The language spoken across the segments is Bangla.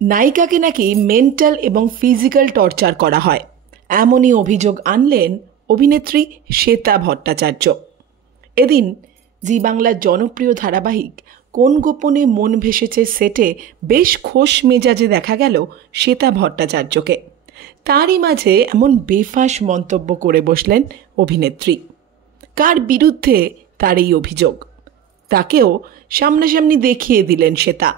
নায়িকাকে নাকি মেন্টাল এবং ফিজিক্যাল টর্চার করা হয়, এমনই অভিযোগ আনলেন অভিনেত্রী শ্বেতা ভট্টাচার্য। এদিন জি বাংলার জনপ্রিয় ধারাবাহিক কোন গোপনে মন ভেসেছে সেটে বেশ খোশ মেজাজে দেখা গেল শ্বেতা ভট্টাচার্যকে। তারই মাঝে এমন বেফাঁস মন্তব্য করে বসলেন অভিনেত্রী। কার বিরুদ্ধে তার এই অভিযোগ, তাকেও সামনাসামনি দেখিয়ে দিলেন শ্বেতা।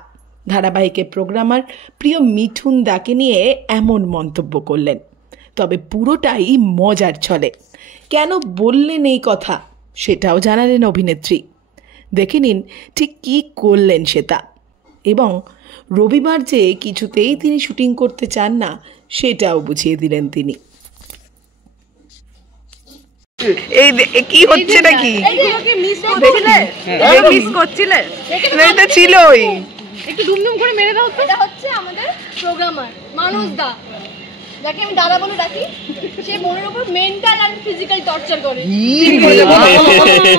ধারাবাহিকের প্রোগ্রামার প্রিয় মিঠুন দাকে নিয়ে এমন মন্তব্য করলেন, তবে পুরোটাই মজার ছলে। কেন বললেন এই কথা সেটাও জানালেন অভিনেত্রী। দেখে নিন ঠিক কী করলেন শ্বেতা, এবং রবিবার যে কিছুতেই তিনি শুটিং করতে চান না সেটাও বুঝিয়ে দিলেন তিনি। এই কি হচ্ছে নাকি মিস করছিলে? এটা ছিলই একটু দুমদুম করে মেরে দাও তো। এটা হচ্ছে আমাদের প্রোগ্রামার মানুষ দা, যাকে আমি দাদা বলে ডাকি। সে মনের উপর মেন্টাল আর ফিজিক্যাল টর্চার করে।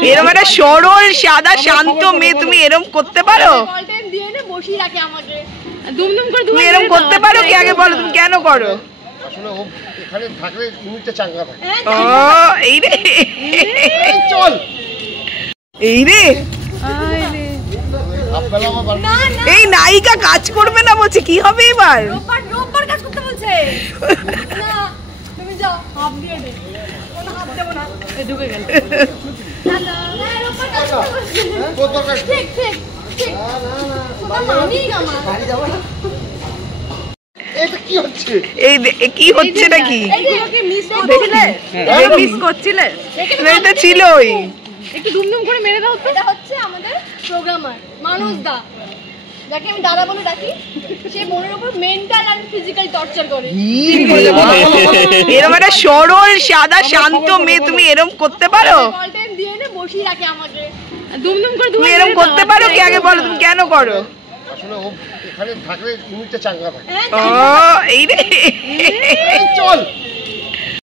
এরকম একটা সরল সাদা শান্ত মেয়ে তুমি এরকম করতে পারো? কল টাইম দিয়ে না বসিয়ে রাখে আমাকে। দুমদুম করে তুমি এরকম করতে পারো কি? আগে বলো তুমি কেন করো? আসলে ও এখানে থাকলে ইউনিটটা চাঙ্গা থাকে। ও এই রে, চল এই রে, এই নায়িকা কাজ করবে না বলছে, কি হবে এবার? রোববার কাজ করতে বলছে না, তুমি যাও হাফ দিয়ে দে। কোনো হাফ দেব না, এই ঢুকে গেল। না না রোববার কাজ করতে বলছে। ঠিক ঠিক ঠিক। না মানি আমার বাড়ি যাব না। এটা কি হচ্ছে? এই কি হচ্ছে নাকি? এইগুলোকে মিস করছিলে? মিস করছিলে? এটা ছিলই একটু দুমদুম করে মেরে দাও তো। এটা হচ্ছে আমাদের প্রোগ্রামার মানুষ দা, যাকে আমি দাদা বলে ডাকি। সে মনের উপর মেন্টাল আর ফিজিক্যাল টর্চার করে। এরকম একটা সরল সাদা শান্ত মেয়ে তুমি এরকম করতে পারো? কল টাইম দিয়ে না বসিয়ে রাখে আমাকে। দুমদুম করে তুমি এরকম করতে পারো কি? আগে বলো তুমি কেন করো? আসলে ও এখানে থাকলে ইউনিটটা চাঙ্গা থাকে। ও এই রে, চল